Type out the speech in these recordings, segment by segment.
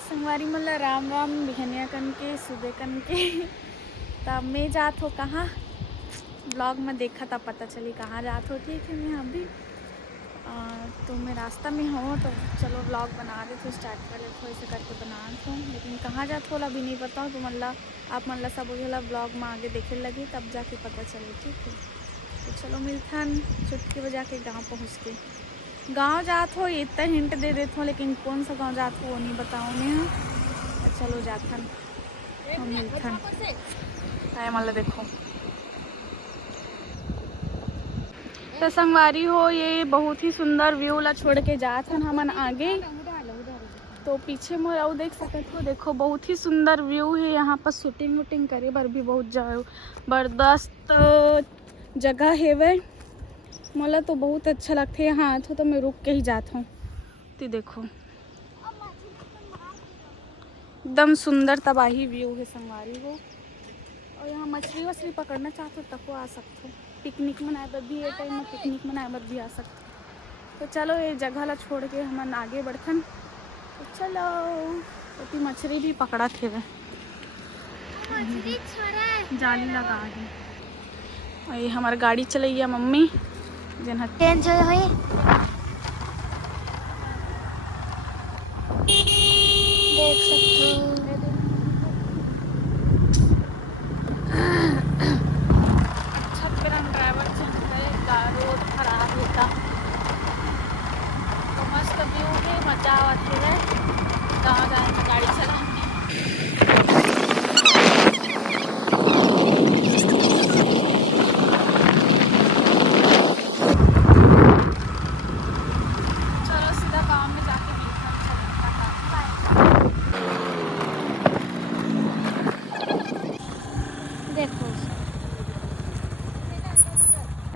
संगवारी मतलब राम राम बिहनिया कन के सुबह कन के तब मैं जात हो कहाँ ब्लॉग में देखा तब पता चली कहाँ जात हो। ठीक है मैं अभी तो मैं रास्ता में हूँ तो चलो ब्लॉग बना रहे थे, स्टार्ट कर रहे थे, ऐसे करके बना रहे थे, लेकिन कहाँ जात हो अभी नहीं पता हो। तो मतलब आप मतलब सब बोला ब्लॉग में आगे देखे लगी तब जाके पता चले। ठीक है तो चलो मिलथन चुटकी बजा के गाँव पहुँच के। गांव जात हो इतना हिंट दे देते हो, लेकिन कौन सा गांव जात हो वो नहीं बताऊँ मैं। तो चलो जाथन हम मिलथन है मतलब देखो तो संगवारी हो ये बहुत ही सुंदर व्यू ला छोड़ के जाथन हमन आगे। तो पीछे मोर आउ देख सकते हो, देखो बहुत ही सुंदर व्यू है। यहाँ पर शूटिंग वूटिंग करे बर भी बहुत जबरदस्त जगह है वे। मोला तो बहुत अच्छा लगता है यहाँ आते हो तो मैं रुक के ही जाता हूँ। तो देखो एकदम सुंदर तबाही व्यू है संगवारी हो। और यहाँ मछली वछली पकड़ना चाहते हो तब आ सकते हो। पिकनिक मनाए बर भी ये टाइम में पिकनिक मनाए बर भी आ सकते हो। तो चलो ये जगह ला छोड़ के हम आगे बढ़थन। तो चलो तो मछली भी पकड़ा थे वे जाली लगा है। और ये हमारी गाड़ी चलैया मम्मी जन चेंज होई देख सकते हो। अच्छा मेरा ड्राइवर रोड खराब होता तो मस्त व्यू है, मजा आती है गाँव जाने में गाड़ी चलाने। चलो सीधा गाँव में जाके देखो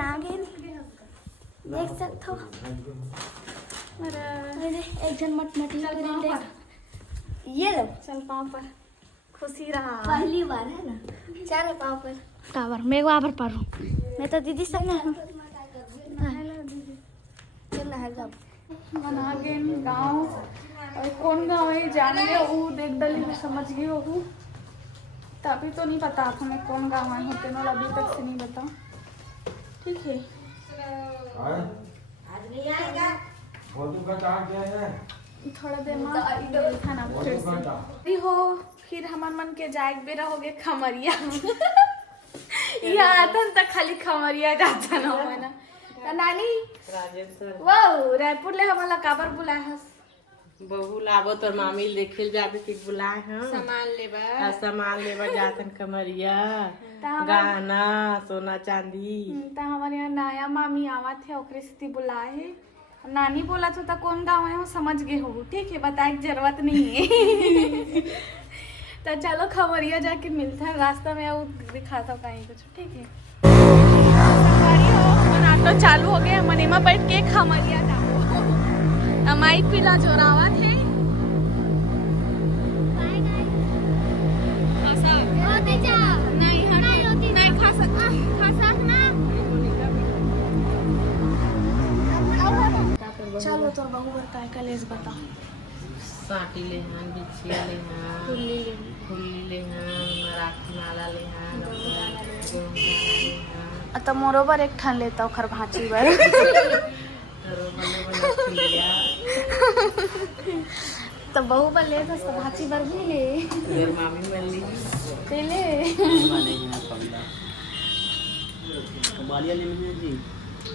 आगे देख सकते हो। एक जन मटमटी ये लो चल पाँव पर खुशी रहा। पहली बार है ना। चलो पाँव पर टावर मैं वहाँ पर पारूँ। मैं तो दीदी संग चल है जब मना गए गाँव। और कौन गाँव है जान गए वो देख डली समझ गई वो। तभी तो नहीं पता आप हमें कौन गाँव आए होते ना अभी तक से नहीं बता। ठीक है थोड़ा देर में खाना फिर से हो फिर हमार मन के जाए बेरा हो गए खमरिया। यहाँ आता तो खाली खमरिया जाता ना मना तो नानी वाह रायपुर ले हमारा काबर बुलाया है। बहू लाबो तो मामी देखे जाबे कि बुलाए हैं सामान लेबा जातन कमरिया गहना सोना चांदी। तो हमारे यहाँ नया मामी आवा थे ओकरे से बुलाए है। नानी बोला तो कौन गाँव है वो समझ गए हो। ठीक है बताए की जरूरत नहीं है। तो चलो खबरिया जाके मिलता है रास्ता में वो दिखाता कहीं कुछ। ठीक है ऑटो चालू हो गया मने में बैठ के खमरिया जाओ माइक पीला जोरावा थे। चलो तो बहू बर काय का लेस बता। साटी ले हैं बिछिया ले हैं फुल्ली ले हैं राखी माला ले हैं तो मोरोबर एक ठान लेता खर भाची बर। तो बहू बर ले तो भाची बर भी ले मामी मिल ले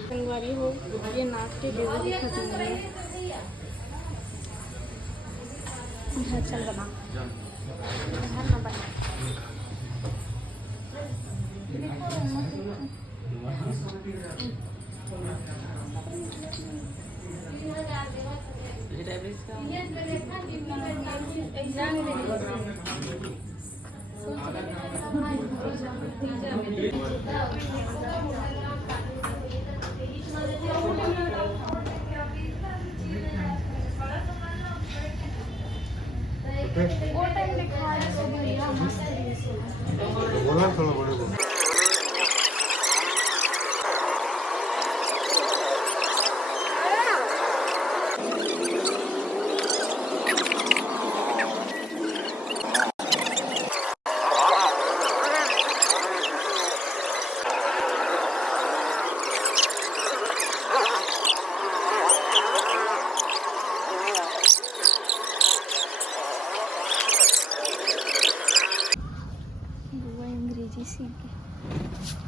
संगवारी हो ये नाक के बेवा दिखा संगवारी। चल बना घर ना बना वो टाइम दिखा रहे सो भैया मस्त बोला थोड़ा बड़े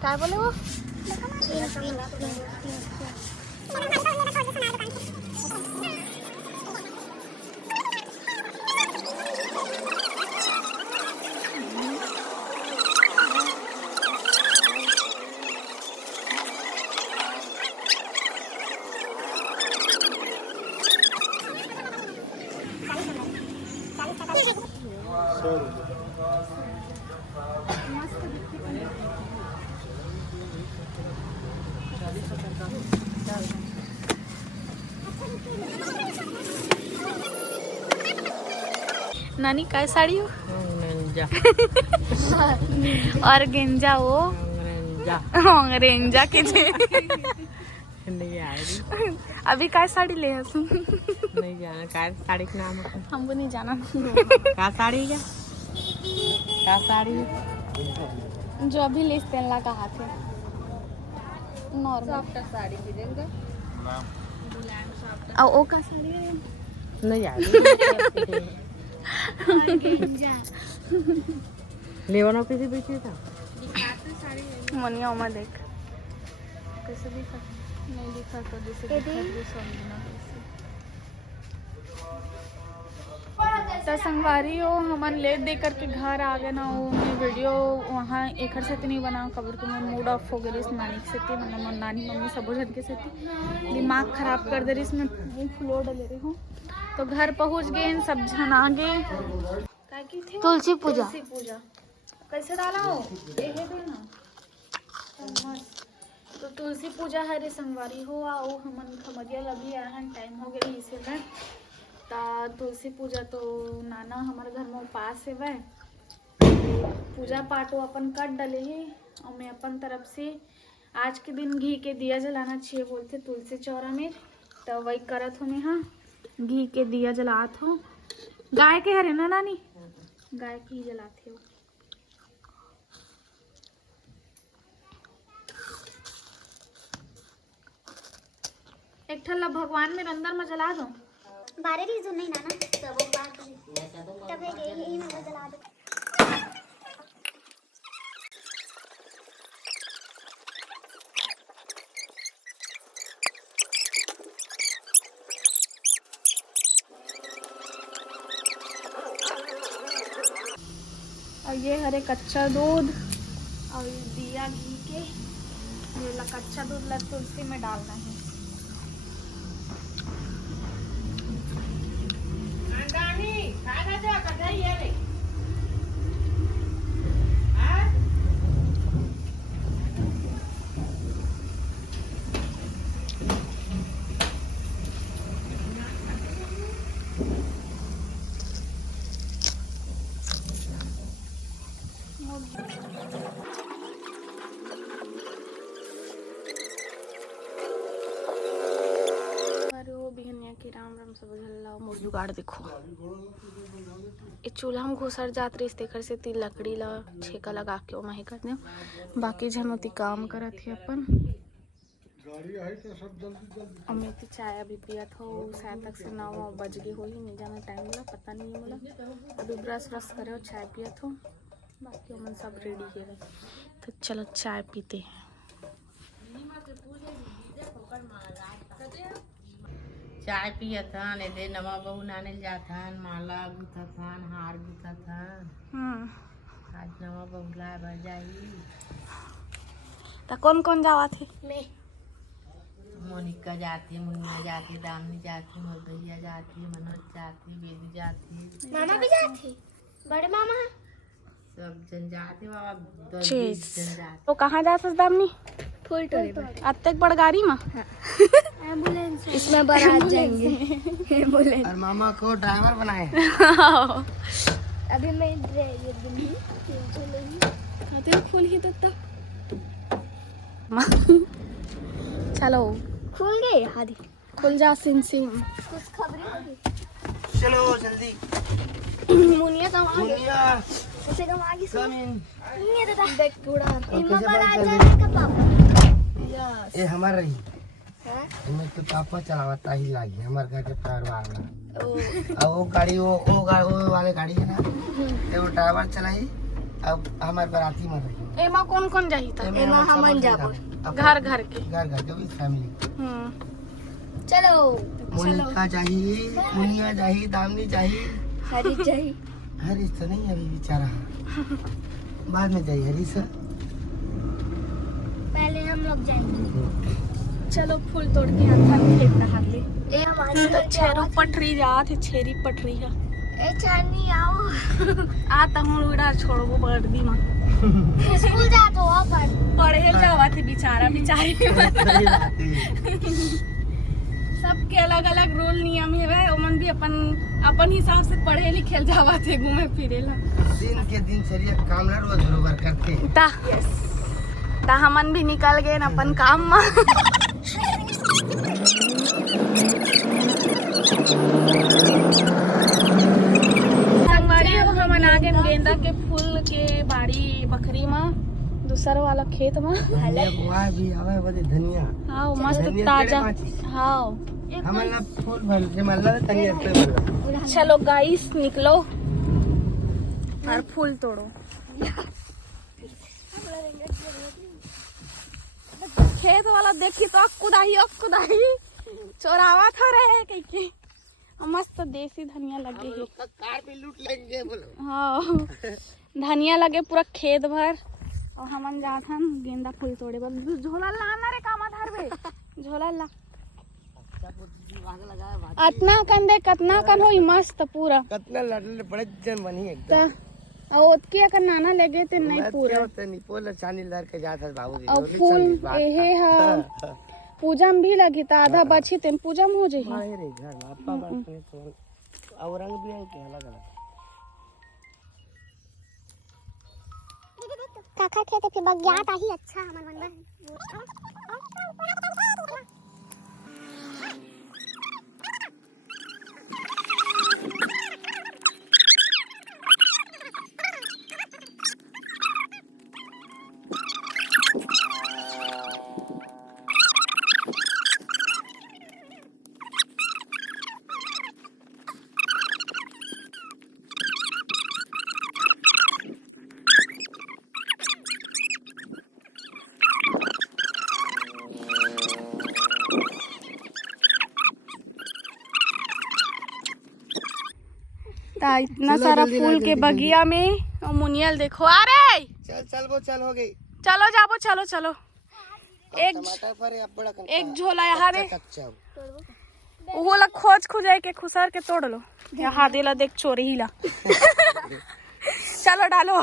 क्या बोले वो? नानी काय साड़ी हो? और गेंजा वो ऑरेंजा के अभी काय साड़ी ले तुम? नहीं जाना काय साड़ी के नाम है? हमको नहीं जाना। का साड़ी है? का साड़ी है? जो अभी ले स्टेला का हाथ है नॉर्मल साड़ी की देंगे। ओ का साड़ी है? नहीं यार लेवाना किसी बेची था मनिया उमा देख कैसे दिखा नहीं दिखा तो जैसे तो संगवारी हो हमन लेट दे करके घर आ गए ना वो मैं वीडियो वहाँ एक से नहीं बना कबर को मैं मूड ऑफ हो गई इस नानी से थी मतलब नानी मम्मी सब जन के से दिमाग खराब कर दे रही इसमें फ्लो डले रही हूँ। तो घर पहुँच गए सब जन आ गए। तुलसी पूजा कैसे डाला हो तो तुलसी पूजा है रे संगवारी हो आओ हमन खमरिया लगी रहन टाइम हो गया इसे में ता तुलसी पूजा तो नाना हमारे घर में उपास है वह पूजा पाठ वो अपन कर डले है और मैं अपन तरफ से आज के दिन घी के दिया जलाना चाहिए बोलते तुलसी चौरा में तो वही करत हो मैं हाँ घी के दिया जलात हो। गाय के हरे ना नानी गाय की ही जलाते हो। एक ठल्ला भगवान में अंदर में जला दो बारे भी जो नहीं ना सब बात तब यही में जला दो। और ये हरे कच्चा दूध और दिया घी के ये कच्चा दूध लग तुलसी में डालना है। राम राम सब झल्ला मोर जुगाड़ देखो ये चूल्हा में घुसर जात रही तेकर से ती लकड़ी ला छेका लगा के ओ माही कर दे बाकी झनोती काम करत है अपन और मैं तो चाय अभी पियत हो शायद तक से 9 बज गए हो ही नहीं जाना टाइम मिला पता नहीं है मोला अभी ब्रश व्रश करे और चाय पियत हो बाकी हमन सब रेडी है तो चलो चाय पीते हैं। चाय पिया था दे नवा बहू नाने जाता माला गुथा था हार गुथा था आज नवा बहू ला बजाई तो कौन कौन जावा थे? मैं मोनिका जाती मुन्ना जाती दामिनी जाती मोर भैया जाती मनोज जाती बेदी जाती मामा भी जाती बड़े मामा सब जन जाते बाबा 10-20 जन जाते। तो कहाँ जाते दामिनी? फूल तोड़े अत्ते बड़ गाड़ी में एम्बुलेंस इसमें बारात जाएंगे एम्बुलेंस और मामा को ड्राइवर बनाए अभी मैं ये दिन ही फूल ही तो चलो खुल गए आधी खुल जा सिंह सिंह कुछ खबरें होगी चलो जल्दी मुनिया कम आ गई उसे कम आ गई मुनिया दादा देख पूरा इनमें बारात जाने का पापा ये हमार रही हां इनमें तो पापा चलावता ही लागी हमार घर के परिवार में वो गाड़ी वो वाले गाड़ी है ना वो ड्राइवर चलाई अब हमारे बाराती में रही एमा कौन कौन जाही था? एमा हमन जाबो घर घर के। घर घर के भी फैमिली। चलो मोनिका चाहिए, मुनिया चाहिए, दामनी चाहिए, हरी चाहिए। हरीश तो नहीं अभी बेचारा, बाद में चाहिए हरीश। पहले हम लोग जाएंगे। चलो फूल तोड़ के हाथ खेत नहा ले। ए हमारी तो छेरू पटरी जात है, छेरी पटरी है। ए चांदी आओ। आ तहु उड़ा छोड़बो बर्दी में। स्कूल जात हो पर पढ़े जावा थे बेचारा बेचारी। सही बात है। सबके अलग अलग रूल नियम है, ओमन भी अपन हिसाब से पढ़े लिखे जावा थे, घूमे फिरे ला। दिन के दिनचर्या काम ना रोज बरोबर करते। ता हमन भी निकल गए न अपन काम में। हमन आ गए गेंदा के फूल के बाड़ी बकरी में, दूसर वाला खेत में। वहाँ भी आवे बदे धनिया। हाँ मस्त धनिया ताजा। पेड़े माची। हाँ हमारा फूल भर के मल्ला धनिया पे भर। चलो गाइस निकलो और फूल तोड़ो। खेत वाला देखी तो अक कुदाही चोरावा था रहे कहीं। मस्त देसी धनिया लगे है। कार पे लूट लेंगे बोलो। हाँ धनिया लगे पूरा खेत भर। और हमन जात हन गेंदा फूल तोड़े बस। झोला लाना रे काम धर बे, झोला ला। अतना कन दे कतना कन होई मस्त पूरा। कितना लड़ले बड़े जन बनी एकदम। त और ओतकी अकर नाना लगे ते नहीं पूरा। निपोल चांदी लड़ के जात है बाबूजी। और फूल एहे हा पूजा में भी लगी था, आधा बची तेन पूजा में हो जाही। हां रे घर में अपा बात में तो और रंग भी है के अलग अलग। काका थे तो फिर बगियात आही अच्छा हमन मन में। इतना सारा फूल के बगिया में और मुनियल देखो। अरे चल चल वो चल हो गई। चलो जाबो चलो चलो। एक टमाटर पर या बड़ा एक झोला यहाँ रे कच्चा। वो ला खोज खुजाई के खुसर के तोड़ लो। यहाँ देला देख चोरी ही ला। चलो डालो।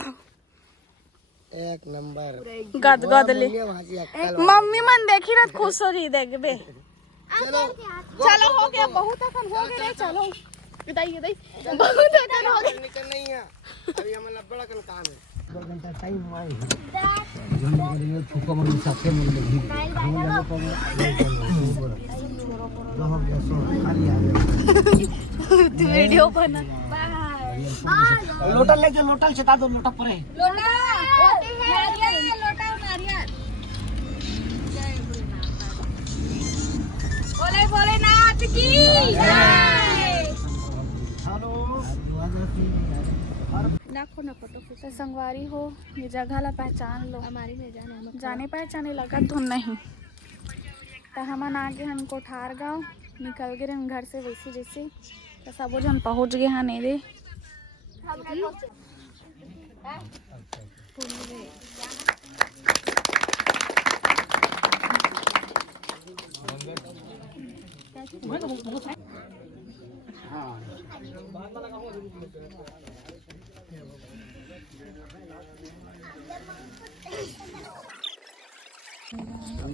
एक नंबर गद गद ले। चलो मम्मी मन देखी ना खुश हो रही देख बे। चलो चलो हो गया बहुत अकन हो गए। चलो इधर बहुत अकन हो गए। निकल नहीं है अभी हमारा बड़ा कन काम है। 2 घंटा टाइम हुआ है। जल्दी करिए फूको मम्मी सबके मिल गई। हो गया सो खाली आ गया। तू वीडियो बना। लोटल लेके लोटल चता दो लोटा परे। लोटा नारियल लोटा नारियल। बोले बोले नाथ की जय। नाखो ना फोटो तो संगवारी हो ये जगह ला पहचान लो। हमारी में जाने पहचाने लगा तो नहीं। तो हमन आगे हमको ठार गाँव निकल गए हम घर से वैसे जैसे। तो सब जन पहुँच गए हाँ नहीं दे।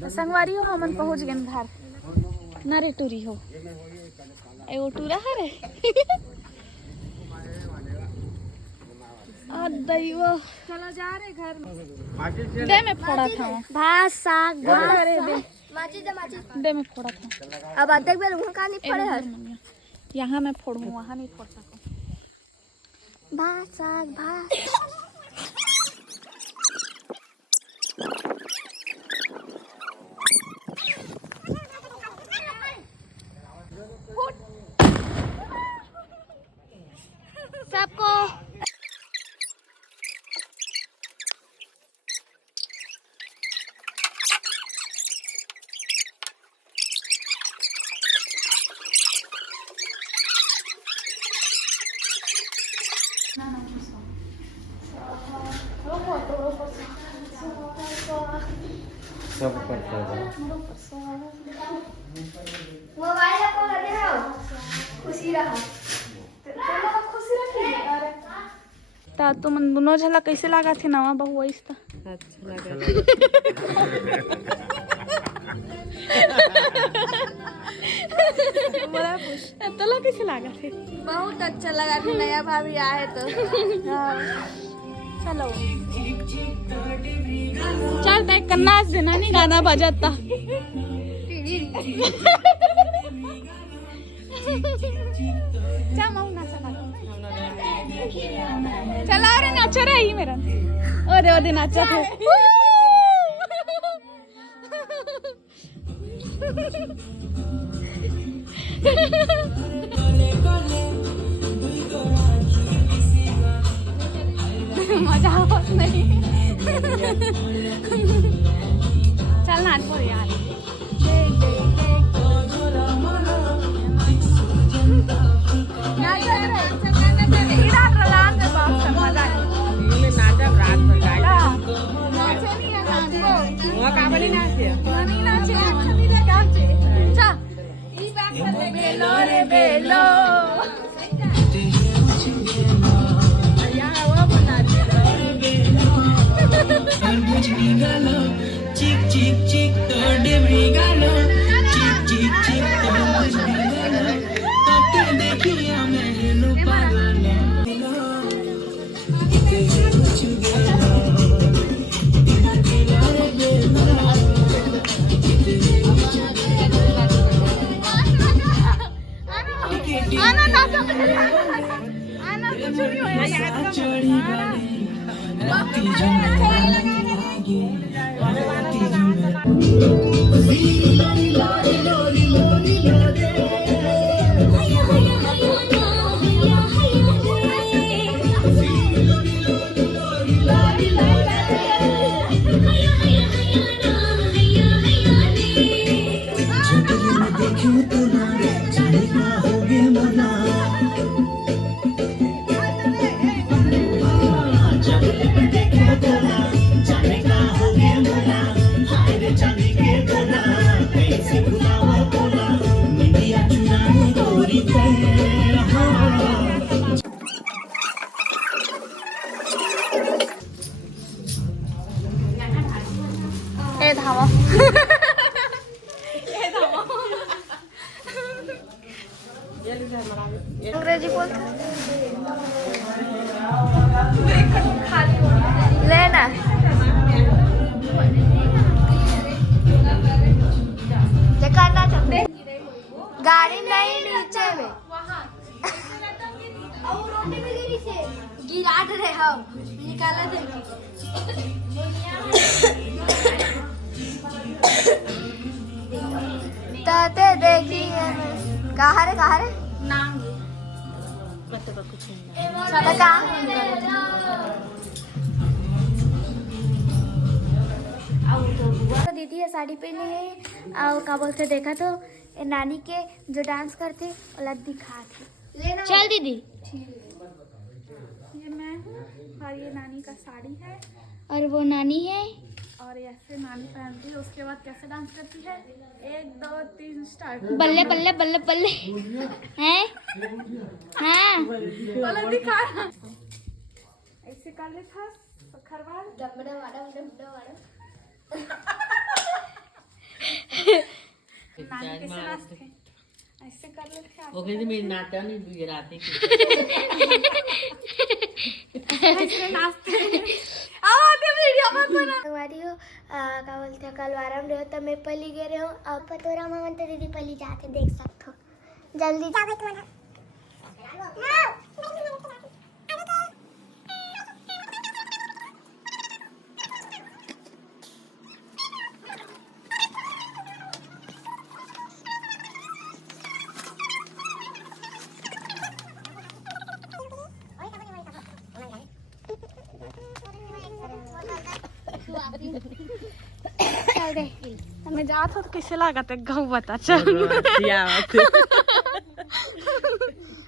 संगवारी हो हमन पहुँच गए घर। ना रे टूरी हो एगो टूरा है रे। दैवो चलो जा रे घर में। दे में फोड़ा था भात साग अरे दे माची में फोड़ा था। अब अदक बेल वहां का नहीं पड़े है। यहाँ मैं फोड़ूं वहाँ नहीं फोड़ सकूं। भात साग भात सबको सब करता है मोबाइल को लगे हो खुशी रहा ता तुम दोनों झला कैसे लगा थे नवा बहू ऐसा अच्छा लगा तोला कैसे लगा थे बहुत अच्छा लगा कि नया भाभी आए तो चलो चल तय नाच देना नहीं गाना बजाता चला अरे नाचा रही मेरा ओरे ओरे नाचा थे मजा बहुत नहीं चल नाच पो यार अंग्रेजी बोलता लेना करना चाहते गाड़ी नहीं नीचे में गिरा रहे हम निकाला थे ताते देखिए कहाँ रे नाम मतलब कुछ नहीं तो दीदी ये साड़ी पहनी है और क्या बोलते देखा तो ये नानी के जो डांस करते अलग दिखा थे चल दीदी ये मैं हूँ और ये नानी का साड़ी है और वो नानी है और ऐसे नानी पहनती है उसके बाद कैसे डांस करती है 1 2 3 स्टार्ट बल्ले बल्ले बल्ले बल्ले हैं हाँ बोला दिखा ऐसे कर ले था खरवाल डबड़ा वाड़ा नानी कैसे नाचते हैं ऐसे कर ले थे वो कहती मेरी नाचा नहीं गिराते ऐसे नाचते हैं आवाज़ वीडियो मत बना हमारी हो क्या बोलते हैं कल वाराम रहे हो तो मैं पली गए रहे हो और पतोरा मामा तो दीदी पली जाके देख सकते हो जल्दी चल दे हमें जात हो तो कैसे लागत है गाँव बता चल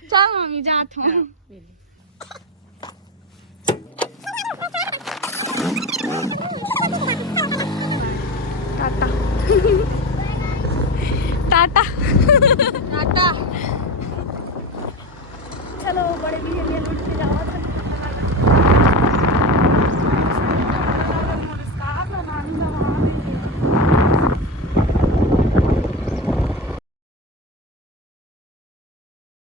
चल मम्मी जात हूँ टाटा टाटा। चलो बड़े भी लुट के जाओ।